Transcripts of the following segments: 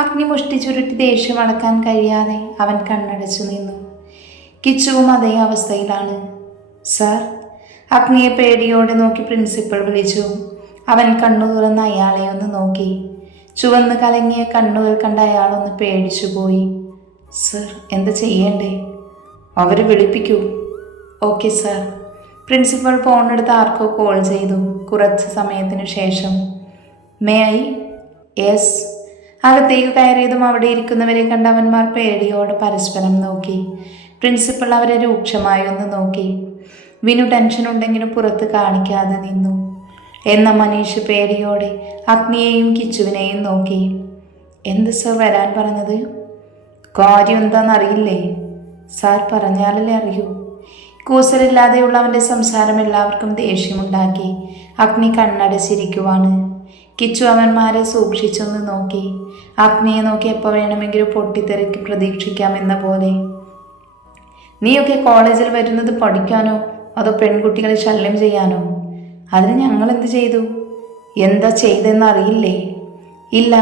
അഗ്നി മുഷ്ടി ചുരുട്ടി ദേഷ്യം അടക്കാൻ കഴിയാതെ അവൻ കണ്ണടച്ചു നിന്നു. കിച്ചുവും അതേ അവസ്ഥയിലാണ്. സാർ, അഗ്നിയെ പേടിയോടെ നോക്കി പ്രിൻസിപ്പൽ വിളിച്ചു. അവൻ കണ്ണു തുറന്ന് അയാളെ ഒന്ന് നോക്കി. ചുവന്ന് കലങ്ങിയ കണ്ണുകൾ കണ്ട അയാളൊന്ന് പേടിച്ചു പോയി. സർ, എന്താ ചെയ്യണ്ടേ? അവർ വിളിപ്പിക്കൂ. Okay sir. പ്രിൻസിപ്പൽ ഫോണെടുത്ത് ആർക്കോ കോൾ ചെയ്തു. കുറച്ച് സമയത്തിനു ശേഷം മേ ഐ? യെസ്. അകത്തേക്ക് കയറിയതും അവിടെ ഇരിക്കുന്നവരെ കണ്ട അവന്മാർ പേടിയോടെ പരസ്പരം നോക്കി. പ്രിൻസിപ്പൽ അവരെ രൂക്ഷമായി ഒന്ന് നോക്കി. വിനു ടെൻഷൻ ഉണ്ടെങ്കിലും പുറത്ത് കാണിക്കാതെ നിന്നു. എന്ന മനീഷ് പേടിയോടെ അഗ്നിയെയും കിച്ചുവിനെയും നോക്കി. എന്ത് സർ വരാൻ പറഞ്ഞത്? കാര്യം എന്താണെന്നറിയില്ലേ? സാർ പറഞ്ഞാലല്ലേ അറിയൂ. കൂസലില്ലാതെയുള്ള അവൻ്റെ സംസാരം എല്ലാവർക്കും ദേഷ്യമുണ്ടാക്കി. അഗ്നി കണ്ണടച്ചിരിക്കുവാണ്. കിച്ചു അവന്മാരെ സൂക്ഷിച്ചൊന്ന് നോക്കി. അഗ്നിയെ നോക്കി എപ്പോൾ വേണമെങ്കിലും പൊട്ടിത്തെറിക്ക് പ്രതീക്ഷിക്കാമെന്ന പോലെ. നീയൊക്കെ കോളേജിൽ വരുന്നത് പഠിക്കാനോ അതോ പെൺകുട്ടികളെ ശല്യം ചെയ്യാനോ? അതിന് ഞങ്ങൾ എന്ത് ചെയ്തു? എന്താ ചെയ്തെന്ന് അറിയില്ലേ? ഇല്ല.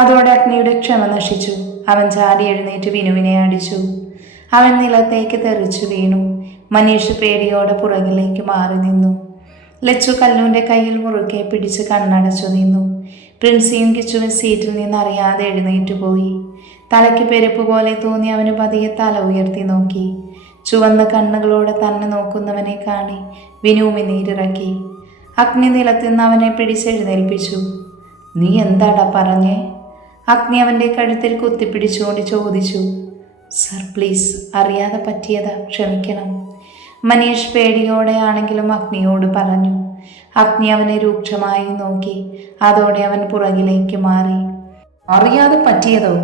അതോടെ അഗ്നിയുടെ ക്ഷമ നശിച്ചു. അവൻ ചാടി എഴുന്നേറ്റ് വിനുവിനെ അടിച്ചു. അവൻ നിലത്തേക്ക് തെറിച്ചു വീണു. മനീഷ് പേടിയോടെ പുറകിലേക്ക് മാറി നിന്നു. ലച്ചു കല്ലുവിൻ്റെ കയ്യിൽ മുറുകെ പിടിച്ച് കണ്ണടച്ചു നിന്നു. പ്രിൻസിയും കിച്ചുവും സീറ്റിൽ നിന്ന് അറിയാതെ എഴുന്നേറ്റ് പോയി. തലയ്ക്ക് പെരുപ്പ് പോലെ തോന്നി അവന് പതിയെ തല ഉയർത്തി നോക്കി. ചുവന്ന കണ്ണുകളോടെ തന്നെ നോക്കുന്നവനെ കാണി വിനുമി നീരിറക്കി. അഗ്നി നിലത്തുനിന്ന് അവനെ പിടിച്ചെഴുന്നേൽപ്പിച്ചു. നീ എന്താടാ പറഞ്ഞേ? അഗ്നി അവൻ്റെ കഴുത്തിൽ കുത്തിപ്പിടിച്ചുകൊണ്ട് ചോദിച്ചു. സർ പ്ലീസ്, അറിയാതെ പറ്റിയതാ, ക്ഷമിക്കണം. മനീഷ് പേടിയോടെയാണെങ്കിലും അഗ്നിയോട് പറഞ്ഞു. അഗ്നി അവനെ രൂക്ഷമായി നോക്കി. അതോടെ അവൻ പുറകിലേക്ക് മാറി. അറിയാതെ പറ്റിയതോ?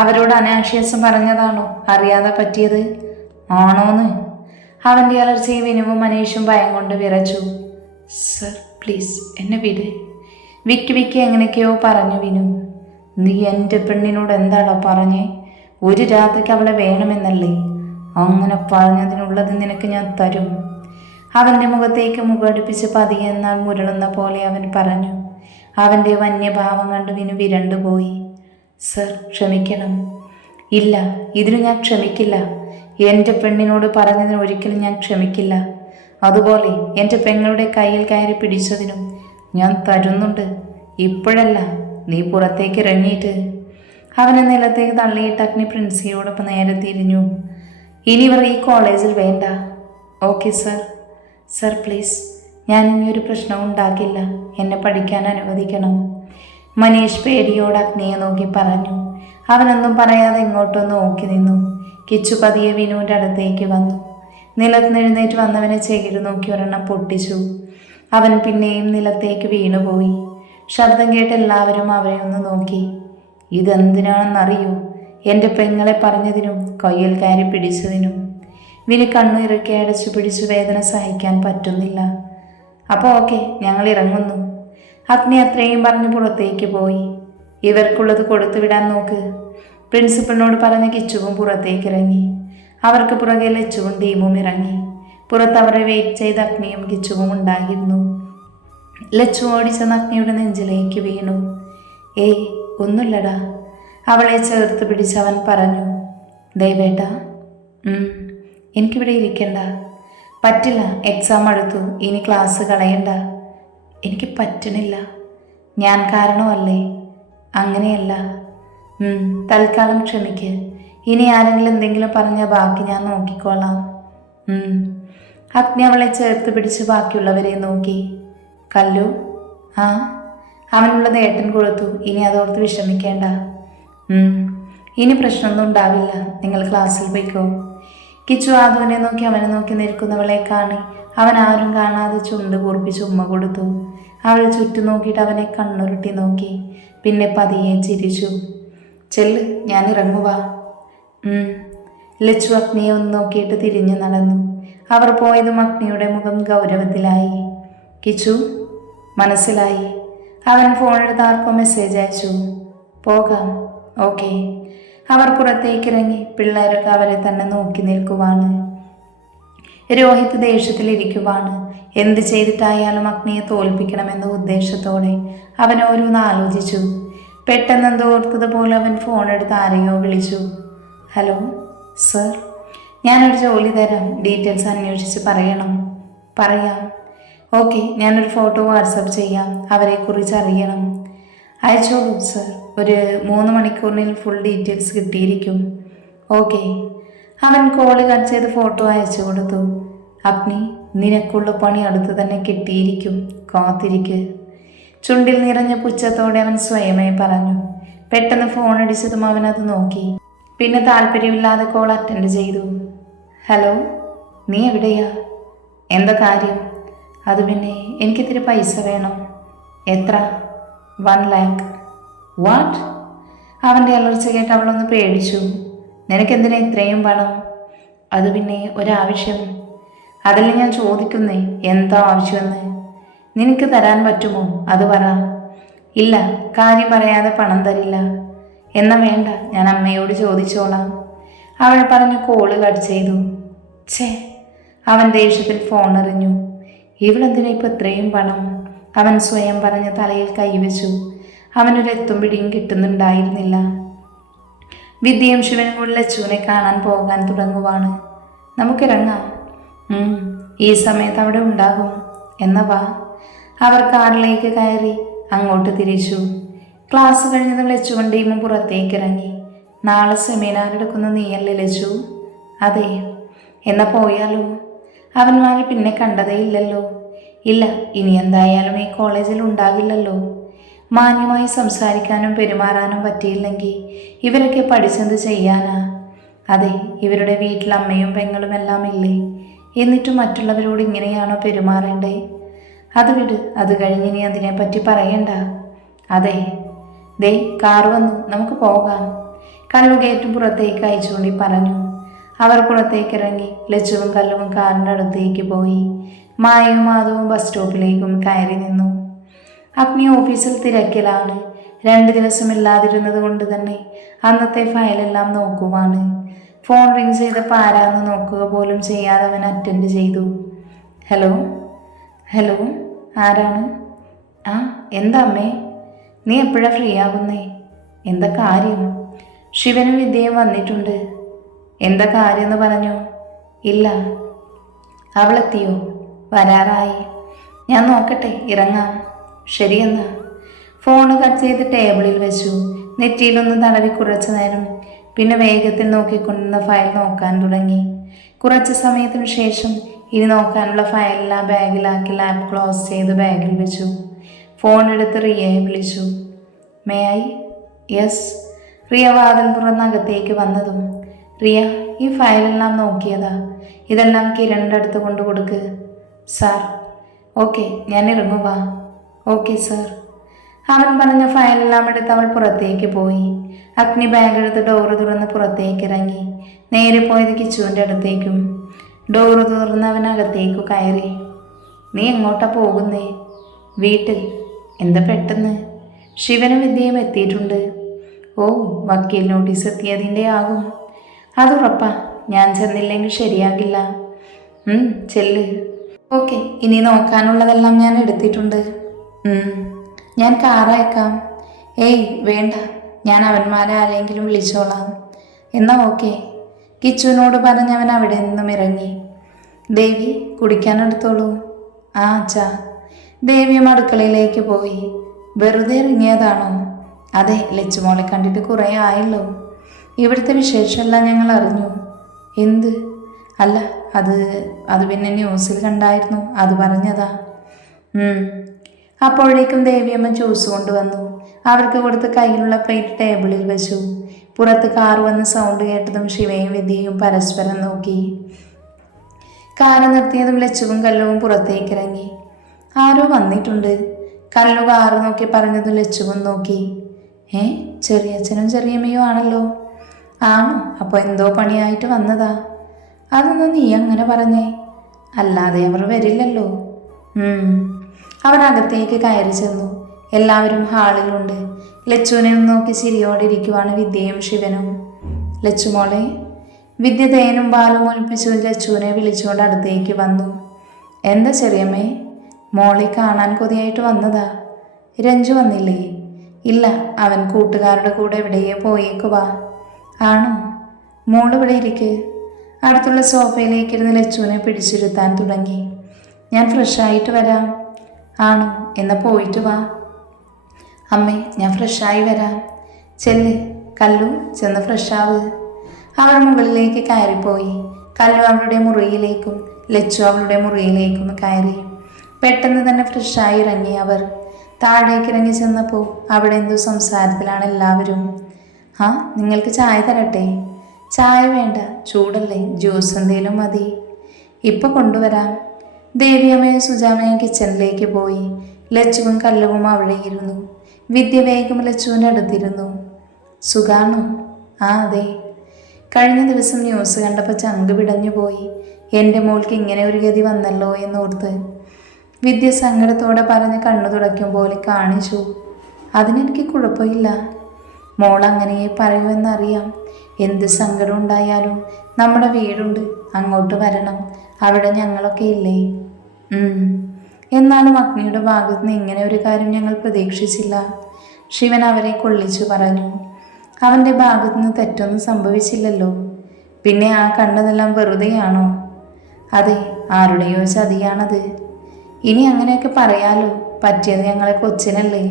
അവരോട് അനാശ്വാസം പറഞ്ഞതാണോ അറിയാതെ പറ്റിയത്? ആണോന്ന്? അവൻ്റെ അലർച്ചയെ വിനുവും മനീഷും ഭയം കൊണ്ട് വിറച്ചു. സർ പ്ലീസ്, എന്നെ വിട്. വിക്കി എങ്ങനെയൊക്കെയോ പറഞ്ഞു വിനു. നീ എൻ്റെ പെണ്ണിനോട് എന്താടാ പറഞ്ഞേ? ഒരു രാത്രിക്ക് അവളെ വേണമെന്നല്ലേ? അങ്ങനെ പറഞ്ഞതിനുള്ളത് നിനക്ക് ഞാൻ തരും. അവൻ്റെ മുഖത്തേക്ക് മുഖടുപ്പിച്ച് പതിയെ എന്നാൽ മുരളുന്ന പോലെ അവൻ പറഞ്ഞു. അവൻ്റെ വന്യഭാവം കണ്ട് വിനു വിരണ്ടുപോയി. സർ ക്ഷമിക്കണം. ഇല്ല, ഇതിന് ഞാൻ ക്ഷമിക്കില്ല. എൻ്റെ പെണ്ണിനോട് പറഞ്ഞതിന് ഒരിക്കലും ഞാൻ ക്ഷമിക്കില്ല. അതുപോലെ എൻ്റെ പെങ്ങളുടെ കയ്യിൽ കയറി പിടിച്ചതിനും ഞാൻ തരുന്നുണ്ട്. ഇപ്പോഴല്ല, നീ പുറത്തേക്ക് ഇറങ്ങിയിട്ട്. അവനെ നിലത്തേക്ക് തള്ളിയിട്ട് അഗ്നി പ്രിൻസിയോടൊപ്പം നേരെ തിരിഞ്ഞു. ഇനി ഇവർ ഈ കോളേജിൽ വേണ്ട. Okay sir. സർ പ്ലീസ്, ഞാൻ ഇനിയൊരു പ്രശ്നം ഉണ്ടാക്കില്ല. എന്നെ പഠിക്കാൻ അനുവദിക്കണം. മനീഷ് പേടിയോട് അഗ്നിയെ നോക്കി പറഞ്ഞു. അവനൊന്നും പറയാതെ ഇങ്ങോട്ടോ നോക്കി നിന്നു. കിച്ചു പതിയെ വിനുവിൻ്റെ അടുത്തേക്ക് വന്നു. നിലത്ത് എഴുന്നേറ്റ് വന്നവനെ ചെകിട് നോക്കി ഒരെണ്ണം പൊട്ടിച്ചു. അവൻ പിന്നെയും നിലത്തേക്ക് വീണുപോയി. ശബ്ദം കേട്ട് എല്ലാവരും അവരെ ഒന്ന് നോക്കി. ഇതെന്തിനാണെന്നറിയോ? എൻ്റെ പെങ്ങളെ പറഞ്ഞതിനും കയ്യിൽ കയറി പിടിച്ചതിനും. വിനി കണ്ണു ഇറക്കി അടച്ചു പിടിച്ചു വേദന സഹിക്കാൻ പറ്റുന്നില്ല. അപ്പോൾ ഓക്കെ, ഞങ്ങൾ ഇറങ്ങുന്നു. അഗ്നി അത്രയും പറഞ്ഞ് പുറത്തേക്ക് പോയി. ഇവർക്കുള്ളത് കൊടുത്തു വിടാൻ നോക്ക്. പ്രിൻസിപ്പലിനോട് പറഞ്ഞ് കിച്ചുവും പുറത്തേക്ക് ഇറങ്ങി. അവർക്ക് പുറകെ ലച്ചുവും ടീമും ഇറങ്ങി. പുറത്ത് അവരെ വെയിറ്റ് ചെയ്ത് അഗ്നിയും കിച്ചുവും ഉണ്ടായിരുന്നു. ലച്ചു ഓടിച്ചെന്ന് അഗ്നിയുടെ നെഞ്ചിലേക്ക് വീണു. ഏയ് ഒന്നുമില്ലടാ. അവളെ ചേർത്ത് പിടിച്ചവൻ പറഞ്ഞു. ദേവേട്ടാ, എനിക്കിവിടെ ഇരിക്കണ്ട. പറ്റില്ല, എക്സാം അടുത്തു. ഇനി ക്ലാസ് കളയണ്ട. എനിക്ക് പറ്റണില്ല. ഞാൻ കാരണമല്ലേ? അങ്ങനെയല്ല. തൽക്കാലം ക്ഷമിക്ക്. ഇനി ആരെങ്കിലും എന്തെങ്കിലും പറഞ്ഞാൽ ബാക്കി ഞാൻ നോക്കിക്കോളാം. അഗ്നി അവളെ ചേർത്ത് പിടിച്ച് ബാക്കിയുള്ളവരെ നോക്കി. കല്ലു? ആ, അവനുള്ളത് ഏട്ടൻ കൊടുത്തു. ഇനി അതോർത്ത് വിഷമിക്കേണ്ട. ഇനി പ്രശ്നമൊന്നും ഉണ്ടാവില്ല. നിങ്ങൾ ക്ലാസ്സിൽ പോയിക്കോ. കിച്ചു ആദുവിനെ നോക്കി അവനെ നോക്കി നിൽക്കുന്നവളെ കാണി അവൻ ആരും കാണാതെ ചുണ്ട് കൂർപ്പിച്ച് ഉമ്മ കൊടുത്തു. അവൾ ചുറ്റും നോക്കിയിട്ട് അവനെ കണ്ണുരുട്ടി നോക്കി. പിന്നെ പതിയെ ചിരിച്ചു. ചെല്ല്, ഞാൻ ഇറങ്ങുവാ. ലച്ചു അഗ്നിയെ ഒന്ന് നോക്കിയിട്ട് തിരിഞ്ഞു നടന്നു. അവർ പോയതും അഗ്നിയുടെ മുഖം ഗൗരവത്തിലായി. കിച്ചു മനസ്സിലായി. അവൻ ഫോണെടുത്ത് ആർക്കോ മെസ്സേജ് അയച്ചു. പോകാം. ഓക്കെ. അവർ പുറത്തേക്കിറങ്ങി. പിള്ളേരൊക്കെ അവരെ തന്നെ നോക്കി നിൽക്കുവാണ്. രോഹിത് ദേഷ്യത്തിലിരിക്കുവാണ്. എന്ത് ചെയ്തിട്ടായാലും അഗ്നിയെ തോൽപ്പിക്കണമെന്ന ഉദ്ദേശത്തോടെ അവൻ ഓരോന്ന് ആലോചിച്ചു. പെട്ടെന്നെന്തോ ഓർത്തതുപോലെ അവൻ ഫോണെടുത്ത് ആരെയോ വിളിച്ചു. ഹലോ സർ, ഞാനൊരു ജോലി തരാം, ഡീറ്റെയിൽസ് അന്വേഷിച്ച് പറയണം. പറയാം. ഓക്കെ, ഞാനൊരു ഫോട്ടോ വാട്സപ്പ് ചെയ്യാം, അവരെക്കുറിച്ച് അറിയണം. അയച്ചോളൂ സർ, ഒരു 3 മണിക്കൂറിനുള്ളിൽ ഫുൾ ഡീറ്റെയിൽസ് കിട്ടിയിരിക്കും. ഓക്കെ. അവൻ കോള് കട്ട് ചെയ്ത് ഫോട്ടോ അയച്ചു കൊടുത്തു. അഗ്നി, നിനക്കുള്ള പണി അടുത്ത് തന്നെ കിട്ടിയിരിക്കും, കാത്തിരിക്ക്. ചുണ്ടിൽ നിറഞ്ഞ പുച്ഛത്തോടെ അവൻ സ്വയമേ പറഞ്ഞു. പെട്ടെന്ന് ഫോൺ അടിച്ചതും അവൻ അത് നോക്കി. പിന്നെ താല്പര്യമില്ലാതെ കോൾ അറ്റൻഡ് ചെയ്തു. ഹലോ, നീ എവിടെയാ? എന്താ കാര്യം? അത് പിന്നെ എനിക്കിത്തിരി പൈസ വേണം. എത്ര? 1 ലാക്ക്. വാട്ട്? അവൻ്റെ അലർച്ച കേട്ട് അവളൊന്ന് പേടിച്ചു. നിനക്കെന്തിനാ ഇത്രയും പണം? അത് പിന്നെ ഒരാവശ്യം. അതല്ല ഞാൻ ചോദിക്കുന്നേ, എന്താ ആവശ്യമെന്ന്. നിനക്ക് തരാൻ പറ്റുമോ അത് പറ. ഇല്ല, കാര്യം പറയാതെ പണം തരില്ല. എന്നാ വേണ്ട, ഞാൻ അമ്മയോട് ചോദിച്ചോളാം. അവൾ പറഞ്ഞ് കോള് കട്ട് ചെയ്തു. ഛേ, അവൻ ദേഷ്യത്തിൽ ഫോൺ എറിഞ്ഞു. ഇവളെന്തിനാ ഇപ്പം ഇത്രയും പണം? അവൻ സ്വയം പറഞ്ഞ് തലയിൽ കൈവച്ചു. അവനൊരു എത്തും പിടിയും കിട്ടുന്നുണ്ടായിരുന്നില്ല. വിദ്യയും ശിവനും കൂടി ലച്ചുവിനെ കാണാൻ പോകാൻ തുടങ്ങുവാണ്. നമുക്കിറങ്ങാം. ഈ സമയത്ത് അവിടെ ഉണ്ടാകും. എന്നാ വാ. അവർ കാറിലേക്ക് കയറി അങ്ങോട്ട് തിരിച്ചു. ക്ലാസ് കഴിഞ്ഞതും ലച്ചുവും ടീമും പുറത്തേക്ക് ഇറങ്ങി. നാളെ സെമിനാർ എടുക്കുന്ന നീയല്ലേ ലച്ചു? അതെ. എന്നാ പോയാലോ? അവന്മാരെ പിന്നെ കണ്ടതേ ഇല്ലല്ലോ. ഇല്ല, ഇനി എന്തായാലും ഈ കോളേജിൽ ഉണ്ടാകില്ലല്ലോ. മാന്യമായി സംസാരിക്കാനും പെരുമാറാനും പറ്റിയില്ലെങ്കിൽ ഇവരൊക്കെ പഠിച്ചെന്ത് ചെയ്യാനാ? അതെ, ഇവരുടെ വീട്ടിൽ അമ്മയും പെങ്ങളും എല്ലാം ഇല്ലേ? എന്നിട്ടും മറ്റുള്ളവരോട് ഇങ്ങനെയാണോ പെരുമാറേണ്ടേ? അത് വിട്, അത് കഴിഞ്ഞ് ഇനി അതിനെപ്പറ്റി പറയണ്ട. അതെ. ദേ, കാർ വന്നു, നമുക്ക് പോകാം. കല്ലുകയറ്റും പുറത്തേക്ക് അയച്ചുകൊണ്ടി പറഞ്ഞു. അവർ പുറത്തേക്ക് ഇറങ്ങി. ലച്ചുവും കല്ലുവും കാറിൻ്റെ അടുത്തേക്ക് പോയി. മായയും മാധവും ബസ് സ്റ്റോപ്പിലേക്കും കയറി നിന്നു. അഗ്നി ഓഫീസിൽ തിരക്കിലാണ്. 2 ദിവസമില്ലാതിരുന്നത് കൊണ്ട് തന്നെ അന്നത്തെ ഫയലെല്ലാം നോക്കുവാണ്. ഫോൺ റിങ് ചെയ്തപ്പോൾ ആരാന്ന് നോക്കുക പോലും ചെയ്യാതെ അവൻ അറ്റൻഡ് ചെയ്തു. ഹലോ. ഹലോ, ആരാണ്? ആ, എന്താ അമ്മേ? നീ എപ്പോഴാ ഫ്രീ ആകുന്നേ? എന്താ കാര്യം? ശിവനും വിദ്യയും വന്നിട്ടുണ്ട്. എന്താ കാര്യമെന്ന് പറഞ്ഞു? ഇല്ല. അവളെത്തിയോ? വരാറായി. ഞാൻ നോക്കട്ടെ, ഇറങ്ങാം. ശരിയെന്നാ. ഫോണ് കട്ട് ചെയ്ത് ടേബിളിൽ വെച്ചു. നെറ്റിയിലൊന്ന് തടവി കുറച്ചു നേരം. പിന്നെ വേഗത്തിൽ നോക്കിക്കൊണ്ടിരുന്ന ഫയൽ നോക്കാൻ തുടങ്ങി. കുറച്ച് സമയത്തിനു ശേഷം ഇനി നോക്കാനുള്ള ഫയലെല്ലാം ബാഗിലാക്കി ലാബ് ക്ലോസ് ചെയ്ത് ബാഗിൽ വെച്ചു. ഫോൺ എടുത്ത് റിയയെ വിളിച്ചു. May I? യെസ്. റിയ വാതിൽ തുറന്നകത്തേക്ക് വന്നതും, റിയ, ഈ ഫയലെല്ലാം നോക്കിയതാ. ഇതെല്ലാം കിരണിൻ്റെ അടുത്ത് കൊണ്ടു കൊടുക്ക്. സാർ. ഓക്കെ, ഞാൻ ഇറങ്ങുക. Okay sir. അവൻ പറഞ്ഞ ഫയലെല്ലാം എടുത്ത് അവൾ പുറത്തേക്ക് പോയി. അഗ്നി ബാഗ് എടുത്ത് ഡോറ് തുറന്ന് പുറത്തേക്ക് ഇറങ്ങി. നേരെ പോയത് കിച്ചുവിൻ്റെ അടുത്തേക്കും. ഡോറ് തുറന്ന് അവനകത്തേക്ക് കയറി. നീ എങ്ങോട്ടാ പോകുന്നേ? വീട്ടിൽ. എന്താ പെട്ടെന്ന്? ശിവനും വിദ്യയും എത്തിയിട്ടുണ്ട്. ഓ, വക്കീൽ നോട്ടീസ് എത്തിയതിൻ്റെ ആകും. അതുറപ്പാ, ഞാൻ ചെന്നില്ലെങ്കിൽ ശരിയാകില്ല. ചെല്ല്. ഓക്കെ, ഇനി നോക്കാനുള്ളതെല്ലാം ഞാൻ എടുത്തിട്ടുണ്ട്. ഞാൻ കാറയക്കാം. ഏയ് വേണ്ട, ഞാൻ അവന്മാരെ ആരെങ്കിലും വിളിച്ചോളാം. എന്നാ ഓക്കെ. കിച്ചുവിനോട് പറഞ്ഞവൻ അവിടെ നിന്നും ഇറങ്ങി. ദേവി, കുടിക്കാനെടുത്തോളൂ. ആ അച്ഛാ. ദേവിയും അടുക്കളയിലേക്ക് പോയി. വെറുതെ ഇറങ്ങിയതാണോ? അതെ, ലച്ചുമോളെ കണ്ടിട്ട് കുറേ ആയല്ലോ. ഇവിടുത്തെ വിശേഷമെല്ലാം ഞങ്ങൾ അറിഞ്ഞു. എന്ത്? അല്ല, അത് പിന്നെ ന്യൂസിൽ കണ്ടായിരുന്നു, അത് പറഞ്ഞതാ. അപ്പോഴേക്കും ദേവിയമ്മ ജ്യൂസ് കൊണ്ടുവന്നു. അവർക്ക് കൊടുത്ത് കയ്യിലുള്ള പ്ലേറ്റ് ടേബിളിൽ വെച്ചു. പുറത്ത് കാർ വന്ന് സൗണ്ട് കേട്ടതും ശിവയും വിദ്യയും പരസ്പരം നോക്കി. കാറ് നിർത്തിയതും ലച്ചുവും കല്ലുവും പുറത്തേക്കിറങ്ങി. ആരോ വന്നിട്ടുണ്ട്. കല്ലു കാറ് നോക്കി പറഞ്ഞതും ലച്ചുവും നോക്കി. ചെറിയച്ഛനും ചെറിയമ്മയും ആണല്ലോ. ആണോ? അപ്പോൾ എന്തോ പണിയായിട്ട് വന്നതാ. അതൊന്നും നീ അങ്ങനെ പറഞ്ഞേ. അല്ലാതെ അവർ വരില്ലല്ലോ. അവൻ അകത്തേക്ക് കയറി ചെന്നു. എല്ലാവരും ഹാളിലുണ്ട്. ലച്ചുവിനെ നോക്കി ചിരിയോടെ ഇരിക്കുവാണ് വിദ്യയും ശിവനും. ലച്ചുമോളെ. വിദ്യ തേനും പാലും ഒലിപ്പിച്ചു ലച്ചുവിനെ വിളിച്ചുകൊണ്ട് അടുത്തേക്ക് വന്നു. എന്താ ചെറിയമ്മേ? മോളെ കാണാൻ കൊതിയായിട്ട് വന്നതാ. രഞ്ജു വന്നില്ലേ? ഇല്ല, അവൻ കൂട്ടുകാരുടെ കൂടെ എവിടെയോ പോയേക്കുവാ. ആണോ? മോളിവിടെ ഇരിക്ക്. അടുത്തുള്ള സോഫയിലേക്കിരുന്ന് ലച്ചുവിനെ പിടിച്ചിരുത്താൻ തുടങ്ങി. ഞാൻ ഫ്രഷായിട്ട് വരാം. ആണോ? എന്നാൽ പോയിട്ട് വാ. അമ്മേ, ഞാൻ ഫ്രഷായി വരാം. ചെല്ല്. കല്ലു, ചെന്ന് ഫ്രഷാവ്. അവർ മുകളിലേക്ക് കയറിപ്പോയി. കല്ലു അവളുടെ മുറിയിലേക്കും ലച്ചു അവളുടെ മുറിയിലേക്കും കയറി. പെട്ടെന്ന് തന്നെ ഫ്രഷായി ഇറങ്ങി അവർ. താഴേക്ക് ഇറങ്ങി ചെന്നപ്പോൾ അവിടെ എന്തോ സംസാരത്തിലാണ് എല്ലാവരും. ആ, നിങ്ങൾക്ക് ചായ തരട്ടെ? ചായ വേണ്ട, ചൂടല്ലേ, ജ്യൂസ് എന്തേലും മതി. ഇപ്പൊ കൊണ്ടുവരാം. ദേവിയമ്മയും സുജാമയും കിച്ചണിലേക്ക് പോയി. ലച്ചുവും കല്ലുവും അവിടെ ഇരുന്നു. വിദ്യ വേഗം ലച്ചുവിൻ്റെ അടുത്തിരുന്നു. സുഖാണോ? ആ, അതെ. കഴിഞ്ഞ ദിവസം ന്യൂസ് കണ്ടപ്പോൾ ചങ്ക് പിടഞ്ഞു പോയി. എൻ്റെ മോൾക്ക് ഇങ്ങനെ ഒരു ഗതി വന്നല്ലോ എന്നോർത്ത്. വിദ്യ സങ്കടത്തോടെ പറഞ്ഞ് കണ്ണു തുടയ്ക്കും പോലെ കാണിച്ചു. അതിനെനിക്ക് കുഴപ്പമില്ല. മോൾ അങ്ങനെ പറയുമെന്നറിയാം. എന്ത് സങ്കടം ഉണ്ടായാലും നമ്മുടെ വീടുണ്ട്, അങ്ങോട്ട് വരണം. അവിടെ ഞങ്ങളൊക്കെ ഇല്ലേ? എന്നാലും അഗ്നിയുടെ ഭാഗത്ത് നിന്ന് ഇങ്ങനെ ഒരു കാര്യം ഞങ്ങൾ പ്രതീക്ഷിച്ചില്ല. ശിവൻ അവരെ കൊള്ളിച്ചു പറഞ്ഞു. അവൻ്റെ ഭാഗത്തു നിന്ന് തെറ്റൊന്നും സംഭവിച്ചില്ലല്ലോ. പിന്നെ ആ കണ്ടതെല്ലാം വെറുതെയാണോ? അതെ, ആരുടെയോ ചതിയാണത്. ഇനി അങ്ങനെയൊക്കെ പറയാലോ. പറ്റിയത് ഞങ്ങളെ കൊച്ചിനല്ലേ.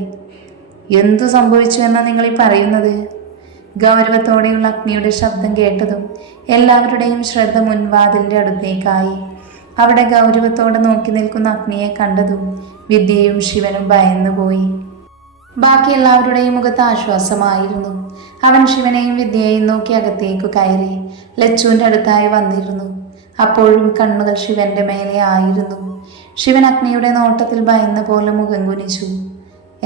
എന്തു സംഭവിച്ചു എന്നാണ് നിങ്ങൾ ഈ പറയുന്നത്? ഗൗരവത്തോടെയുള്ള അഗ്നിയുടെ ശബ്ദം കേട്ടതും എല്ലാവരുടെയും ശ്രദ്ധ മുൻവാതിലിൻ്റെ അടുത്തേക്കായി. അവിടെ ഗൗരവത്തോടെ നോക്കി നിൽക്കുന്ന അഗ്നിയെ കണ്ടതും വിദ്യയും ശിവനും ഭയന്നുപോയി. ബാക്കി എല്ലാവരുടെയും മുഖത്ത് ആശ്വാസമായിരുന്നു. അവൻ ശിവനെയും വിദ്യയെയും നോക്കി അകത്തേക്കു കയറി ലച്ചുവിൻ്റെ അടുത്തായി വന്നിരുന്നു. അപ്പോഴും കണ്ണുകൾ ശിവന്റെ മേലെ ആയിരുന്നു. ശിവൻ അഗ്നിയുടെ നോട്ടത്തിൽ ഭയന്ന പോലെ മുഖം കുനിച്ചു.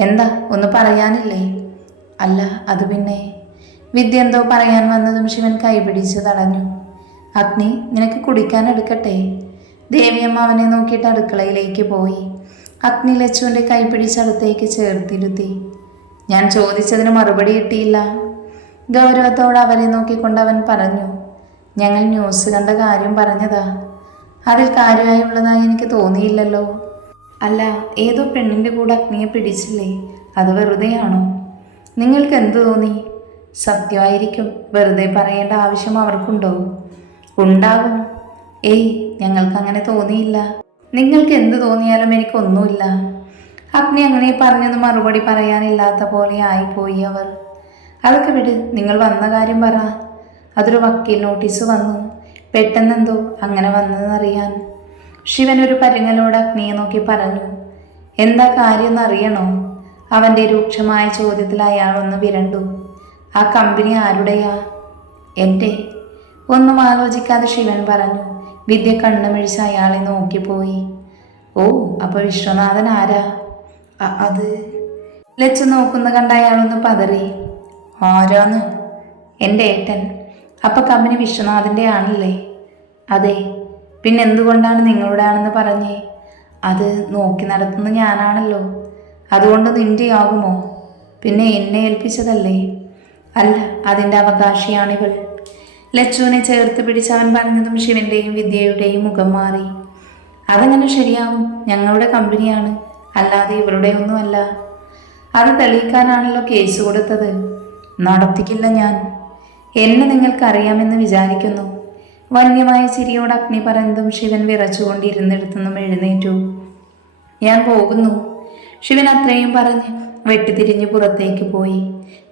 എന്താ, ഒന്ന് പറയാനില്ലേ? അല്ല, അത് പിന്നെ. വിദ്യ എന്തോ പറയാൻ വന്നതും ശിവൻ കൈപിടിച്ച് തടഞ്ഞു. അഗ്നി, നിനക്ക് കുടിക്കാൻ എടുക്കട്ടെ? ദേവിയമ്മ അവനെ നോക്കിയിട്ട് അടുക്കളയിലേക്ക് പോയി. അഗ്നി ലച്ചുവിൻ്റെ കൈപിടിച്ചടുത്തേക്ക് ചേർത്തിരുത്തി. ഞാൻ ചോദിച്ചതിന് മറുപടി കിട്ടിയില്ല. ഗൗരവത്തോടെ അവരെ നോക്കിക്കൊണ്ട് അവൻ പറഞ്ഞു. ഞങ്ങൾ ന്യൂസ് കണ്ട കാര്യം പറഞ്ഞതാ. അതിൽ കാര്യമായുള്ളതായി എനിക്ക് തോന്നിയില്ലല്ലോ. അല്ല, ഏതോ പെണ്ണിൻ്റെ കൂടെ അഗ്നിയെ പിടിച്ചില്ലേ? അത് വെറുതെയാണോ? നിങ്ങൾക്ക് എന്തു തോന്നി? സത്യമായിരിക്കും. വെറുതെ പറയേണ്ട ആവശ്യം അവർക്കുണ്ടോ? ഉണ്ടാകും. ഏയ്, ഞങ്ങൾക്കങ്ങനെ തോന്നിയില്ല. നിങ്ങൾക്ക് എന്ത് തോന്നിയാലും എനിക്കൊന്നുമില്ല. അഗ്നി അങ്ങനെ പറഞ്ഞൊന്നും മറുപടി പറയാനില്ലാത്ത പോലെ ആയിപ്പോയി അവർ. അതൊക്കെ വിട്, നിങ്ങൾ വന്ന കാര്യം പറ. അതൊരു വക്കീൽ നോട്ടീസ് വന്നു. പെട്ടെന്നെന്തോ അങ്ങനെ വന്നതെന്നറിയാൻ. ശിവൻ ഒരു പരിങ്ങലോട് അഗ്നിയെ നോക്കി പറഞ്ഞു. എന്താ കാര്യമെന്ന് അറിയണോ? അവൻ്റെ രൂക്ഷമായ ചോദ്യത്തിൽ അയാളൊന്ന് വിരണ്ടു. ആ കമ്പനി ആരുടെയാ? എൻ്റെ. ഒന്നും ആലോചിക്കാതെ ശിവൻ പറഞ്ഞു. വിദ്യ കണ്ണുമിഴിച്ച് അയാളെ നോക്കിപ്പോയി. ഓ, അപ്പോൾ വിശ്വനാഥൻ ആരാ? അത് ലച്ചു നോക്കുന്ന കണ്ട അയാളൊന്ന് പതറി. ആരാന്ന്? എൻ്റെ ഏട്ടൻ. അപ്പം കമ്പനി വിശ്വനാഥൻ്റെ ആണല്ലേ? അതെ. പിന്നെ എന്തുകൊണ്ടാണ് നിങ്ങളുടെ ആണെന്ന് പറഞ്ഞേ? അത് നോക്കി നടത്തുന്ന ഞാനാണല്ലോ. അതുകൊണ്ട് നിൻ്റെ ആകുമോ? പിന്നെ എന്നെ ഏൽപ്പിച്ചതല്ലേ? അല്ല, അതിൻ്റെ അവകാശിയാണിവൾ. ലച്ചുവിനെ ചേർത്ത് പിടിച്ച് അവൻ പറഞ്ഞതും ശിവന്റെയും വിദ്യയുടെയും മുഖം മാറി. അതെങ്ങനെ ശരിയാവും? ഞങ്ങളുടെ കമ്പനിയാണ്, അല്ലാതെ ഇവരുടെ ഒന്നുമല്ല. അത് തെളിയിക്കാനാണല്ലോ കേസ് കൊടുത്തത്. നടത്തിക്കില്ല ഞാൻ. എന്നെ നിങ്ങൾക്കറിയാമെന്ന് വിചാരിക്കുന്നു. വന്യമായ ചിരിയോട് അഗ്നി പറഞ്ഞതും ശിവൻ വിറച്ചുകൊണ്ടിരുന്നിടത്തുനിന്നും എഴുന്നേറ്റു. ഞാൻ പോകുന്നു. ശിവൻ അത്രയും പറഞ്ഞ് വെട്ടിത്തിരിഞ്ഞ് പുറത്തേക്ക് പോയി.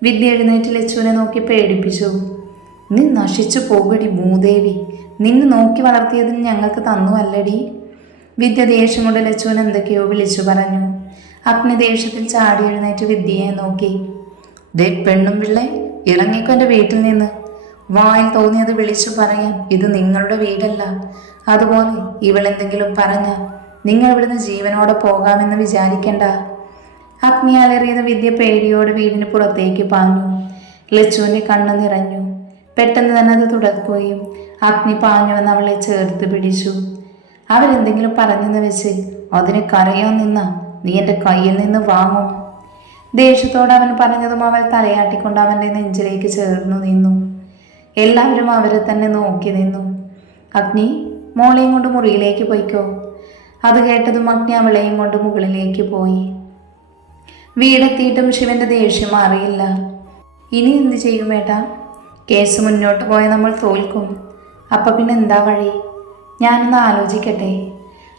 വിദ്യ എഴുന്നേറ്റ് ലച്ചുവിനെ നോക്കി പേടിപ്പിച്ചു. നീ നശിച്ചു പോകടി മൂദേവി. നിന്നെ നോക്കി വളർത്തിയതിന് ഞങ്ങൾക്ക് തന്നു അല്ലടി. വിദ്യ ദേഷ്യം കൊണ്ട് ലച്ചുവിന് എന്തൊക്കെയോ വിളിച്ചു പറഞ്ഞു. അഗ്നി ദേഷ്യത്തിൽ ചാടി എഴുന്നേറ്റ് വിദ്യയെ നോക്കി. ദേ പെണ്ണും പിള്ളേ, ഇറങ്ങിക്കോ എൻ്റെ വീട്ടിൽ നിന്ന്. വായിൽ തോന്നിയത് വിളിച്ചു പറയാൻ ഇത് നിങ്ങളുടെ വീടല്ല. അതുപോലെ ഇവളെന്തെങ്കിലും പറഞ്ഞ നിങ്ങൾ ഇവിടുന്ന് ജീവനോടെ പോകാമെന്ന് വിചാരിക്കണ്ട. അഗ്നി അലറിയത് വിദ്യ പേടിയോട് വീടിന് പുറത്തേക്ക് പാഞ്ഞു. ലച്ചുവിൻ്റെ കണ്ണ് നിറഞ്ഞു. പെട്ടെന്ന് തന്നെ അത് തുടക്കുകയും അഗ്നി പാഞ്ഞുവെന്ന് അവളെ ചേർത്ത് പിടിച്ചു. അവരെന്തെങ്കിലും പറഞ്ഞെന്ന് വെച്ച് അതിന് കരയാൻ നിന്ന നീ എൻ്റെ കയ്യിൽ നിന്ന് വാങ്ങും. ദേഷ്യത്തോടെ അവൻ പറഞ്ഞതും അവൾ തലയാട്ടിക്കൊണ്ട് അവൻ്റെ നെഞ്ചിലേക്ക് ചേർന്നു നിന്നു. എല്ലാവരും അവരെ തന്നെ നോക്കി നിന്നു. അഗ്നി, മോളെയും കൊണ്ട് മുറിയിലേക്ക് പോയിക്കോ. അത് കേട്ടതും അഗ്നി അവളെയും കൊണ്ട് മുകളിലേക്ക് പോയി. വീടെത്തിയിട്ടും ശിവന്റെ ദേഷ്യം മാറിയില്ല. ഇനി എന്ത് ചെയ്യും ഏട്ടാ? കേസ് മുന്നോട്ട് പോയാൽ നമ്മൾ തോൽക്കും. അപ്പം പിന്നെ എന്താ വഴി? ഞാനൊന്ന് ആലോചിക്കട്ടെ.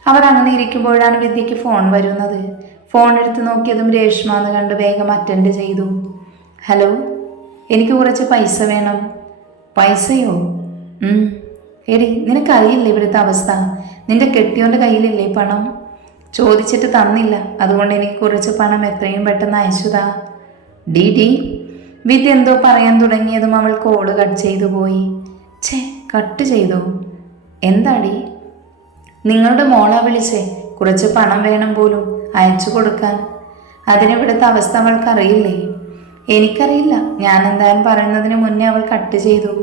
അവർ അങ്ങനെ ഇരിക്കുമ്പോഴാണ് വിദ്യയ്ക്ക് ഫോൺ വരുന്നത്. ഫോൺ എടുത്ത് നോക്കിയതും രേഷ്മ എന്ന് കണ്ട് വേഗം അറ്റൻഡ് ചെയ്തു. ഹലോ, എനിക്ക് കുറച്ച് പൈസ വേണം. പൈസയോ? എടി, നിനക്കറിയില്ലേ ഇവിടുത്തെ അവസ്ഥ? നിന്റെ കെട്ടിയോൻ്റെ കയ്യിലില്ലേ പണം? ചോദിച്ചിട്ട് തന്നില്ല, അതുകൊണ്ട് എനിക്ക് കുറച്ച് പണം എത്രയും പെട്ടെന്ന് അയച്ചുതാ. ഡി വിദ്യ എന്തോ പറയാൻ തുടങ്ങിയതും അവൾ കോള് കട്ട് ചെയ്തു പോയി. കട്ട് ചെയ്തോ? എന്താടി? നിങ്ങളുടെ മോളാ വിളിച്ചേ. കുറച്ച് പണം വേണം പോലും അയച്ചു കൊടുക്കാൻ. അതിനിവിടുത്തെ അവസ്ഥ അവൾക്കറിയില്ലേ? എനിക്കറിയില്ല. ഞാൻ എന്തായാലും പറയുന്നതിന് മുന്നേ അവൾ കട്ട് ചെയ്തു.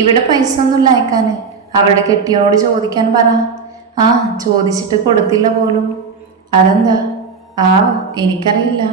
ഇവിടെ പൈസ ഒന്നുമില്ല അയക്കാൻ. അവളുടെ കെട്ടിയോനോട് ചോദിക്കാൻ പറ. ചോദിച്ചിട്ട് കൊടുത്തില്ല പോലും. അതെന്താ? എനിക്കറിയില്ല.